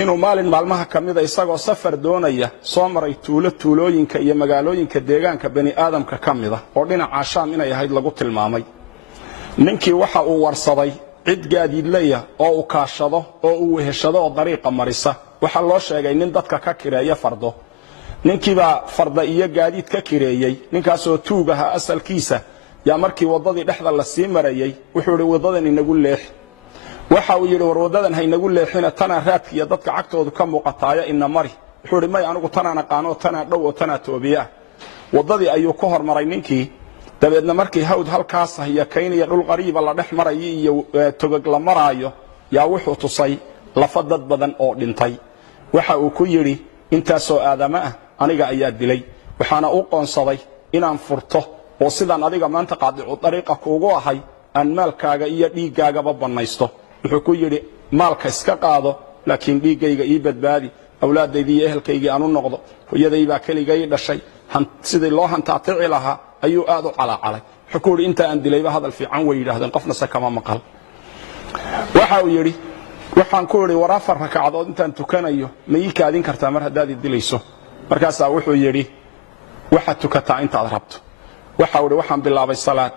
inuu maalin maalmaha kamida isagoo safar doonaya soo maray tuulooyinka iyo magaalooyinka deegaanka bani aadamka kamida oo dhinaca Shaam inay ahayd lagu tilmaamay ninkii waxa uu warsaday cid gaadiidlaya oo uu kaashado oo uu weheshado oo dariiqa marisa waxa loo sheegay nin dadka ka kireeya fardo ninkii baa farda iyo gaadiid ka kireeyay ninkaas oo tuugaha asalkiisa yaa markii wadadii dhexda la sii marayay wuxuu yiri wadadan inagu leex waxa uu yiri war wadadan haynagu leexina tana raadkiya dadka cagtoodu ka muuqataaya ina mari wuxuu yiri may anigu tana qaano tana dhow oo tana toobiya wadadii ayuu ku hormaray ninkii dabeedna markii hawd halkaas ah yakeynaya dhul qariiba la dhex maray iyo togag la maraayo yaa wuxuu tusay lafa dad badan oo dhintay waxa uu ku yiri intaasoo aadama ah aniga ayaa dilay waxaana u qoonsaday inaan furto oo sidaan adiga maanta qaadicu dariiqa kuugu ahay aan maalkaaga iyo dhiigaagaba banaysto wuxuu ku yiri maalka iska qaado laakiin dhiigayga ii badbaadi awlaadayda iyo ehelkayga aanu noqdo hooyadayba kaligay dhashay sidii loo hantaatici lahaa ayuu aad u calacalay wuxuu ku yiri inta aan dilayba hadal fiican way yiraahdeen qofna sakama maqal waxa uu yiri waxaan ku yiri war 4 rakacadood intaan tukanayo ma ii kaadin kartaa mar hadaad dilayso markaas wuxuu yiri waxa tukataa inta aad rabto waxa uu yiri waxaan bilaabay salaad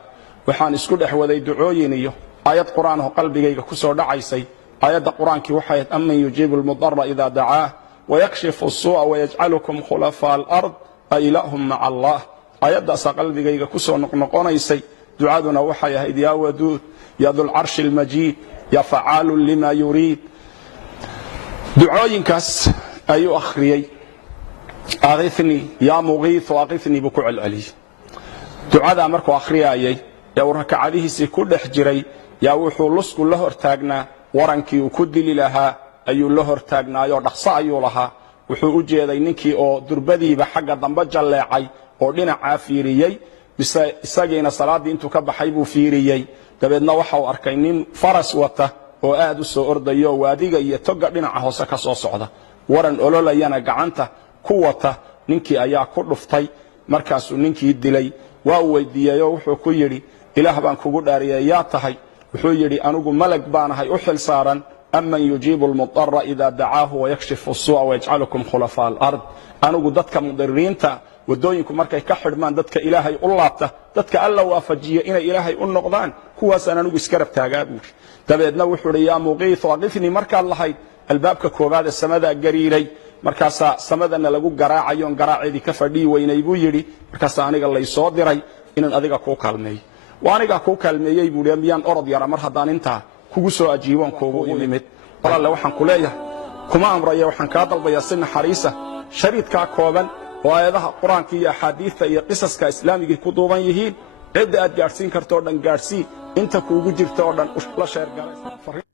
waxaan isku dhaxwaday ducooyin iyo ayad quraan oo qalbigayga ku soo dhacaysay ayada quraankii waxay amman yujibul mudarra idha da'aa wa yakshifu as-su'a wa yaj'alukum khulafa al-ard ilahum ma'a Allah ayada qalbigayga ku soo noqnoqonaysay ducaduna waxay ahayd ya wadud ya dhul arshil majid ya fa'alu lima yurid ducooyinkaas ayuu akhriyay aghithni ya mughith wa aghithni bi ku'al ali ducada markuu akhriyay ya rakacadihiisi ku dhex jiray yaa wuxuu lusku la hortaagnaa warankii uu ku dili lahaa ayuu la hortaagnaayo dhaqso ayuu lahaa wuxuu u jeeday ninkii oo durbadiiba xagga dambe jaleecay oo dhinaca fiiriyay isagiina salaadii intuu ka baxay buu fiiriyay dabeedna waxa uu arkay nin faras wata oo aad u soo ordayo waadiga iyo toga dhinaca hoose ka soo socda waran ololayana gacanta ku wata ninkii ayaa ku dhuftay markaas uu ninkii dilay waa weydiiyay oo wuxuu ku yiri ilaah baan kugu dhaariyay yaa tahay wuxuu yiri anigu malag baanahay u xil saaran amman yujibul mudarra idha da'aahu wa yakshifu as-su'a wa yaj'alukum khulafa al-ard anigu dadka mudariinta wadooyinku markay ka xidhmaan dadka ilaahay u laabta dadka alla waafajiyo inay ilaahay u noqdaan kuwaas anigu iska rabtaagaa buu dabeedna wuxuu yiri yaa muqiith waqifni markaa lahayd albaabka koobaad ee samada gariiray markaas samadana lagu garaacayo garaacidii ka fadhii weynay buu yiri markaas aniga la soo diray inaan adiga ku kaalmeeyo waaniga ku kaalmeeyay buu leeyaan orod yara mar hadaan inta kugu soo ajiiban koogu imid walaal waxaan ku leeyahay kuma amraya waxaan ka dalbayaa sin xariisa shariidka kooban oo ayadaha quraanka iyo ahadiithta iyo qisaska islaamiga ku duuban yihiin cid aad gaarsiin karto dhan gaarsi inta kuugu jirto dhan la sheer galay